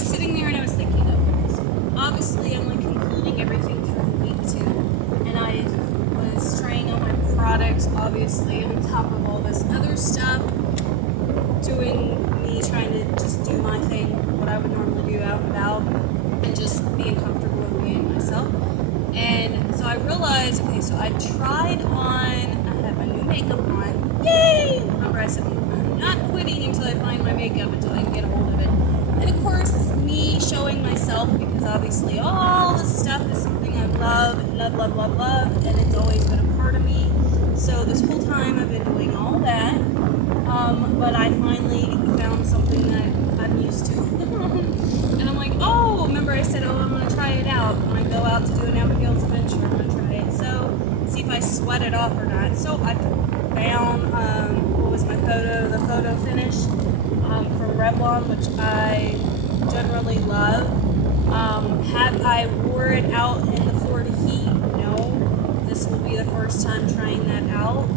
was sitting there and I was thinking, okay, so obviously I'm like concluding everything through the week too, and I was trying out my products, obviously on top of all this other stuff, trying to just do my thing, what I would normally do out and about, and just being comfortable with being myself. And so I realized, okay, so I tried on, I had my new makeup on, yay! Remember I said I'm not quitting until I find my makeup, until I can get a hold of it. And of course, me showing myself, because obviously all this stuff is something I love, and it's always been a part of me. So this whole time I've been doing all that, but I finally found something that I'm used to. And I'm like, oh, remember I said, oh, I'm going to try it out. When I go out to do an Abigail's adventure, I'm going to try it. So, see if I sweat it off or not. So I found, what was my photo, the photo finish from Revlon, which I generally love. Have I wore it out in the Florida heat? No. This will be the first time trying that out.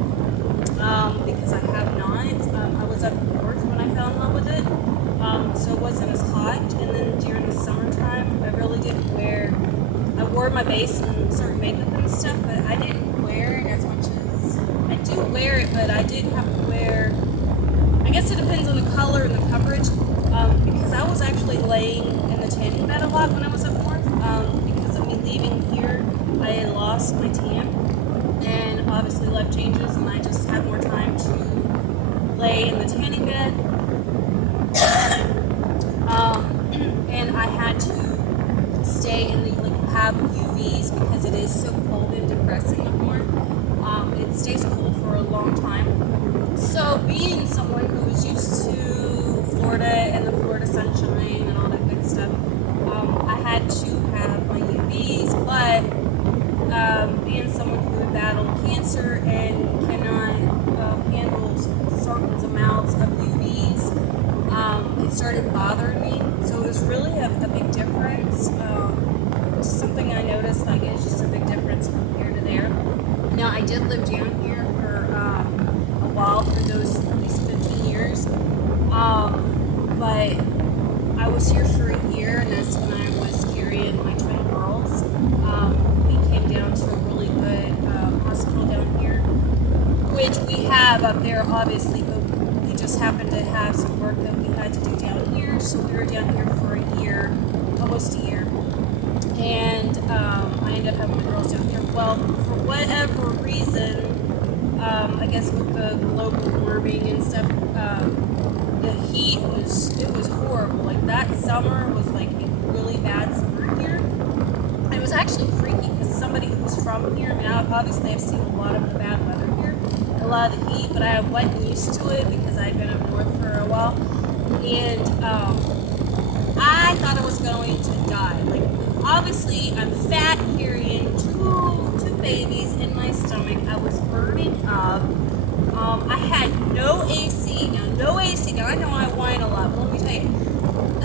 Because I have not. I was up north when I fell in love with it, so it wasn't as hot. And then during the summertime, I really didn't wear. I wore my base and certain makeup and stuff, but I didn't wear it as much as I do wear it. But I didn't have to wear. I guess it depends on the color and the coverage, because I was actually laying in the tanning bed a lot when I was up north. Because of me leaving here, I had lost my tan. And obviously life changes, and I just had more time to lay in the tanning bed. And I had to stay in the, have UVs because it is so cold and depressing up north. It stays cold for a long time. So being someone who was used to Florida and the Florida sunshine and all that good stuff, I had to have my UVs, but being someone who battled cancer and cannot handle certain amounts of UVs, it started bothering me. So it was really a big difference. Just something I noticed, like it's just a big difference from here to there. Now I did live down here for a while, for at least 15 years. But I was here for a year, and that's when I was carrying my twin girls. We came down to a really good hospital down here, which we have up there, obviously, but we just happened to have some work that we had to do down here, so we were down here for a year, almost a year, and I ended up having my girls down here. Well, for whatever reason, I guess with the global warming and stuff, the heat was horrible. Like that summer was like a really bad summer here. It was actually freaky because somebody who's from here, I mean, obviously I've seen a lot of the bad weather here, a lot of the heat, but I wasn't used to it because I'd been up north for a while, and I thought I was going to die. Like, obviously I'm fat, carrying two babies in my stomach. I was burning up. I had no AC. No AC. Now I know I whine a lot, but let me tell you,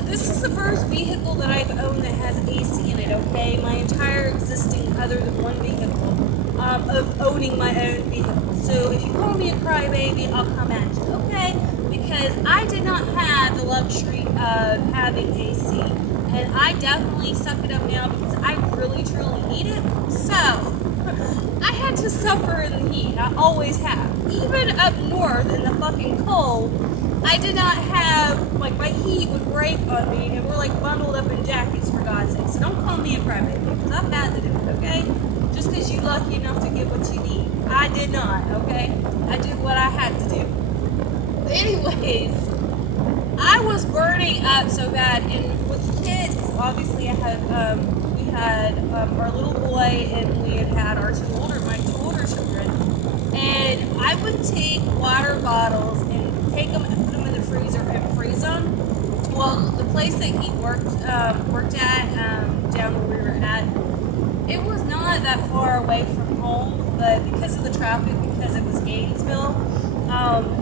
this is the first vehicle that I've owned that has AC in it, okay? My entire existing, other than one vehicle, of owning my own vehicle. So if you call me a crybaby, I'll come at you, okay? Because I did not have the luxury of having AC. And I definitely suck it up now because I really, truly need it. So, I had to suffer in the heat. I always have. Even up north in the fucking cold, I did not have, like, my heat would break on me, and we're, like, bundled up in jackets, for God's sake. So don't call me a crybaby, because I've had to do it, okay? Just because you're lucky enough to get what you need. I did not, okay? I did what I had to do. But anyways, I was burning up so bad, and with the kids, obviously we had our little boy, and we had my two older children, and I would take water bottles and take them and put them in the freezer and freeze them. Well, the place that he worked at, down where we were at, it was not that far away from home, but because of the traffic, because it was Gainesville,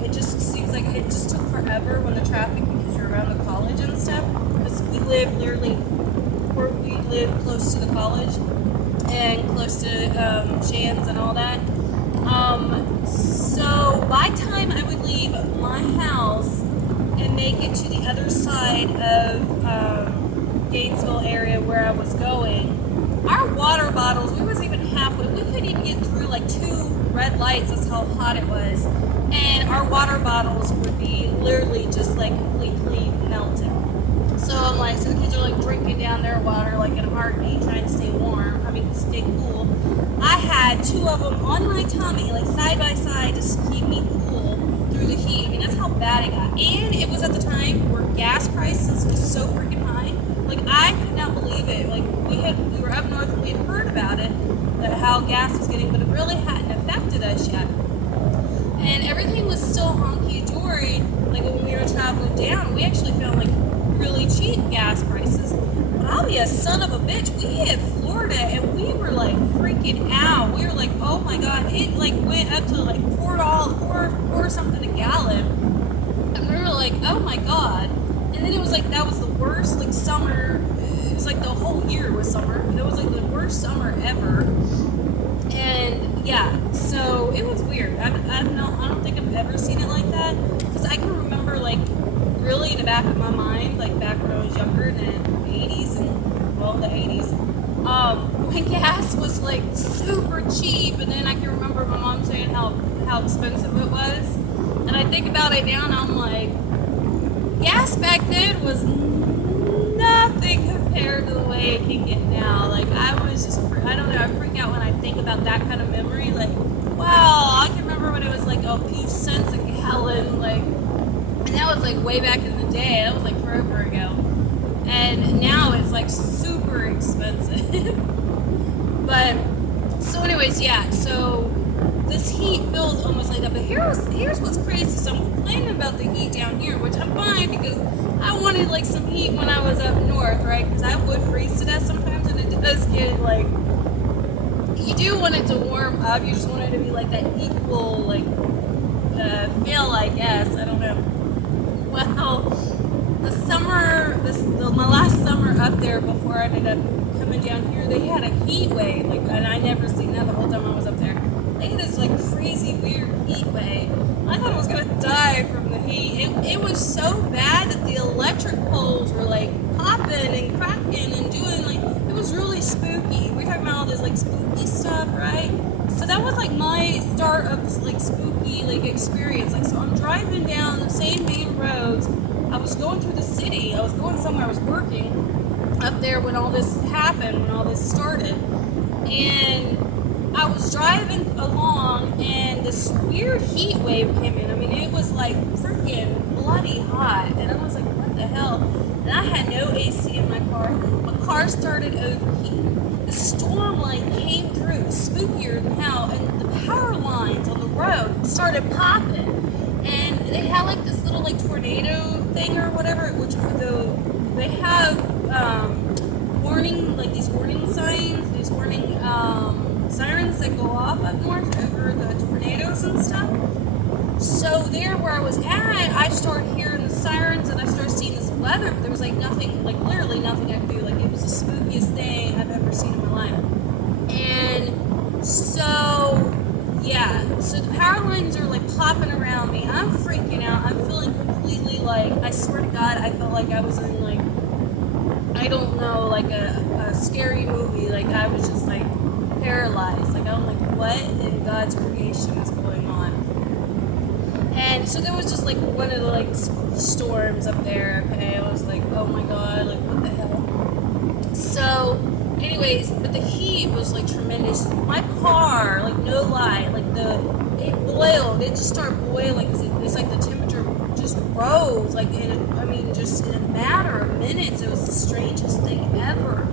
it just seems like it just took forever when the traffic, because you're around the college and stuff, because we live close to the college and close to Shands and all that. So by the time I would leave my house and make it to the other side of Gainesville area where I was going, our water bottles, we wasn't even halfway. We couldn't even get through like 2 red lights. That's how hot it was. And our water bottles would be literally just like completely melted. So I'm like, so the kids are like drinking down their water like in a heartbeat, trying to stay warm. I mean, stay cool. I had 2 of them on my tummy, like side by side, just to keep me cool through the heat. I mean, that's how bad it got. And it was at the time where gas prices was so freaking high. Like, I could not believe it. Like, we were up north and we had heard about it, how gas was getting, but it really hadn't affected us yet. And everything was still honky-dory. Like, when we were traveling down, we actually found like really cheap gas prices. But I'll be a son of a bitch. We hit Florida and we were like freaking out. We were like, oh my god, it like went up to like $4 something a gallon. And we were like, oh my god. And then it was like, that was the worst like summer. It was like the whole year was summer. It was like the worst summer ever. And yeah, so it was weird. I don't think I've ever seen it like that. Because I can remember like really in the back of my mind, like back when I was younger in the 80s and well, the 80s, when gas was like super cheap, and then I can remember my mom saying how expensive it was, and I think about it now and I'm like, gas back then was nothing compared to the way it can get now. Like, I was just, I don't know, I freak out when I think about that kind of memory. Like, wow, I can remember when it was like a few cents a gallon, like. And that was like way back in the day. That was like forever ago. And now it's like super expensive. But, so anyways, yeah. So this heat feels almost like that. But here's what's crazy. So I'm complaining about the heat down here, which I'm fine because I wanted like some heat when I was up north, right? Because I would freeze to death sometimes, and it does get like, you do want it to warm up. You just want it to be like that equal, like, feel, I guess. I don't know. Well, my last summer up there before I ended up coming down here, they had a heat wave, like, and I never seen that the whole time I was up there. They had this like crazy weird heat wave. I thought I was gonna die from the heat. It was so bad that the electric poles were like popping and cracking and doing like, it was really spooky. We're talking about all this like spooky stuff, right? So that was like my start of this like spooky like experience. Like, so I'm driving down the same main roads. I was going through the city. I was going somewhere. I was working up there when all this happened, when all this started. And I was driving along and this weird heat wave came in. I mean, it was like freaking bloody hot. And I was like, what the hell? And I had no AC in my car. My car started overheating. The storm light came through, spookier than hell, and the power lines on the road started popping. And they had like this little like tornado thing or whatever, which they have warning, like these warning signs, these warning sirens that go off up north over the tornadoes and stuff. So there where I was at, I started hearing the sirens and I started seeing this weather, but there was like nothing, like literally nothing I could do. Like, it was the spookiest thing I've ever seen in my life. And so, yeah, so the power lines are like popping around me. I'm freaking out. I'm feeling completely like, I swear to God, I felt like I was in like, I don't know, like a scary movie. Like, I was just like paralyzed. Like, I'm like, what in God's creation is going on? And so there was just like one of the like storms up there. Okay, I was like, oh my God, like what the hell? So, anyways, but the heat was like tremendous. My car, like no lie, like it boiled. It just started boiling because it's like the temperature just rose. Like just in a matter of minutes. It was the strangest thing ever,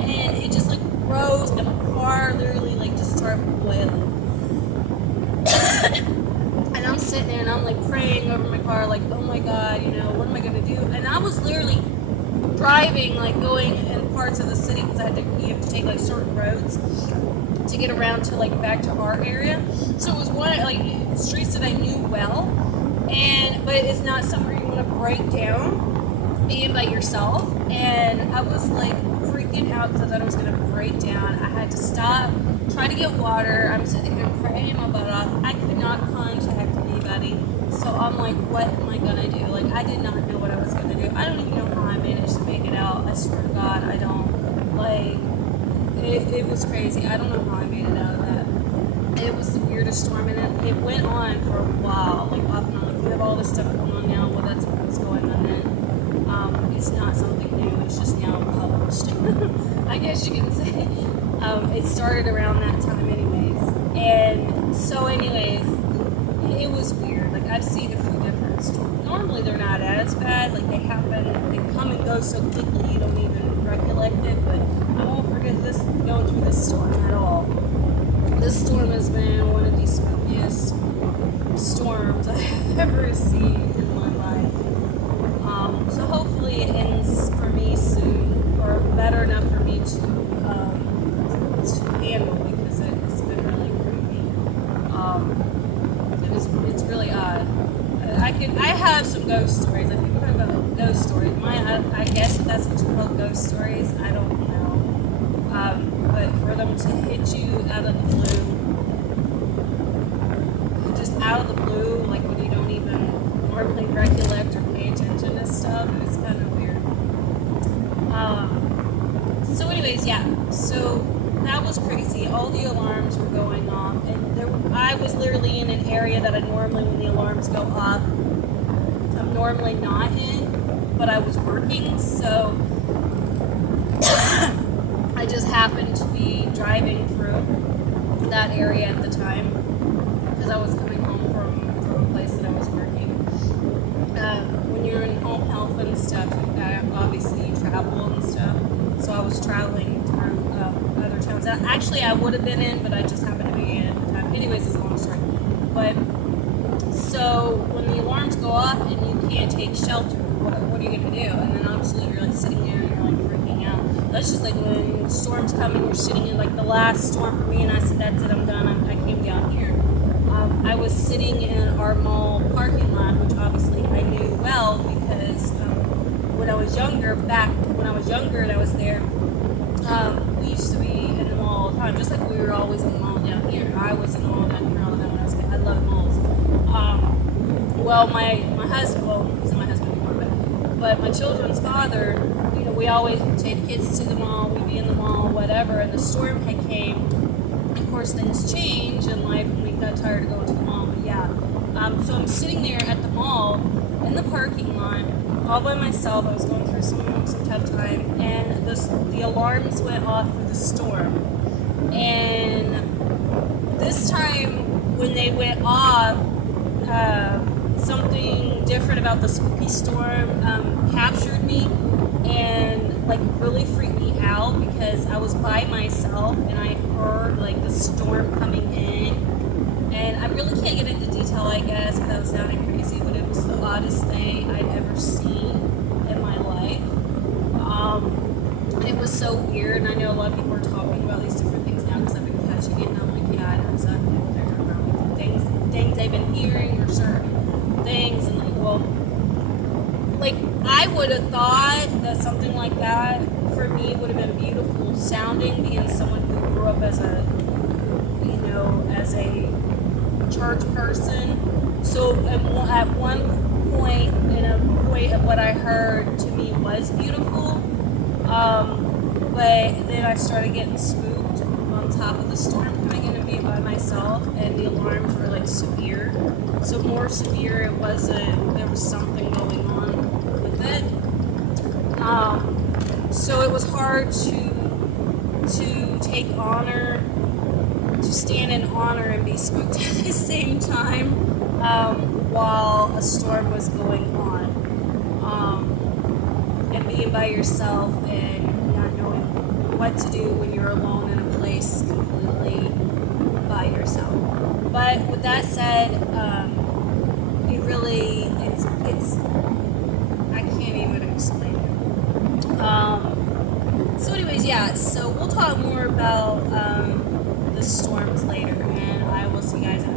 and it just like rose, and my car literally like just started boiling. And I'm sitting there and I'm like praying over my car, like, oh my God, what am I gonna do? And I was literally driving, like going in parts of the city because you have to take like certain roads to get around to like back to our area. So it was one like streets that I knew well, but it's not somewhere you want to break down being by yourself. And I was like freaking out because I thought I was gonna break down. I had to stop, try to get water. I'm sitting there praying my butt off. I could not contact anybody. So I'm like, what am I gonna do? Like, I did not know what I was going to do. I don't even know how I managed to make it out. I swear to God, I don't. Like, it was crazy. I don't know how I made it out of that. It was the weirdest storm, and it went on for a while, like off and on. Like, we have all this stuff going on now. Well, that's what was going on then. It's not something new. It's just now published. I guess you can say. It started around that time, anyways. And so, anyways, it was weird. Like, I've seen a few different storms. Normally, they're not as bad. Like, they come and go so quickly you don't even recollect it. But I won't forget going through this storm at all. This storm has been one of the spookiest storms I have ever seen in my life. So hopefully it ends for me soon, or better enough for me to handle, because it has been really creepy. It's really odd. I have some ghost stories. I think we're talking about ghost stories. I guess if that's what you call ghost stories. I don't know. But for them to hit you out of the blue, just out of the blue, like when you don't even normally recollect or pay attention to stuff, it's kind of weird. So anyways, yeah. So that was crazy. All the alarms were going off, and I was literally in an area that I normally, when the alarms go off, I'm normally not in, but I was working, so I just happened to be driving through that area at the time, because I was coming home from a place that I was working. When you're in home health and stuff, obviously you travel and stuff, so I was traveling through other towns. Actually, I would have been in, but I just happened to be in at the time. Anyways, it's a long story. But, so, when the alarms go off and you can't take shelter, what are you going to do? And then obviously you're like sitting there and you're like freaking out. That's just like when storms come and you're sitting in, like the last storm for me, and I said, that's it, I'm done. I came down here. I was sitting in our mall parking lot, which obviously I knew well, because when I was younger, and I was there, we used to be in the mall all the time, just like we were always in the mall down here. I was in the mall down here all the time when I was kid. I love malls. Well, my husband, he's not my husband anymore, but my children's father, we always would take the kids to the mall, we'd be in the mall, whatever, and the storm had came. Of course, things change in life, and we got tired of going to the mall, but yeah. So I'm sitting there at the mall, in the parking lot, all by myself. I was going through some tough time, and the alarms went off for the storm. And this time, when they went off, something different about the spooky storm captured me, and like really freaked me out, because I was by myself and I heard like the storm coming in, and I really can't get into detail, I guess, because I was sounding crazy, but it was the oddest thing I'd ever seen in my life. It was so weird, and I know a lot of people are talking about these different things now because I've been catching it, and I'm like, yeah, I know exactly what they're talking about, like things they've been hearing, or certain things, and like, well, like, I would have thought that something like that for me would have been beautiful sounding, being someone who grew up as a church person. So at one point, in a point of what I heard, to me was beautiful, but then I started getting spooked on top of the storm coming in and being by myself, and the alarms were like severe. So more severe, there was something going on with it. So it was hard to take honor, to stand in honor and be spooked at the same time, while a storm was going on, and being by yourself and not knowing what to do when you're alone in a place completely by yourself. But with that said, it's I can't even explain it. So anyways, yeah, so we'll talk more about the storms later, and I will see you guys in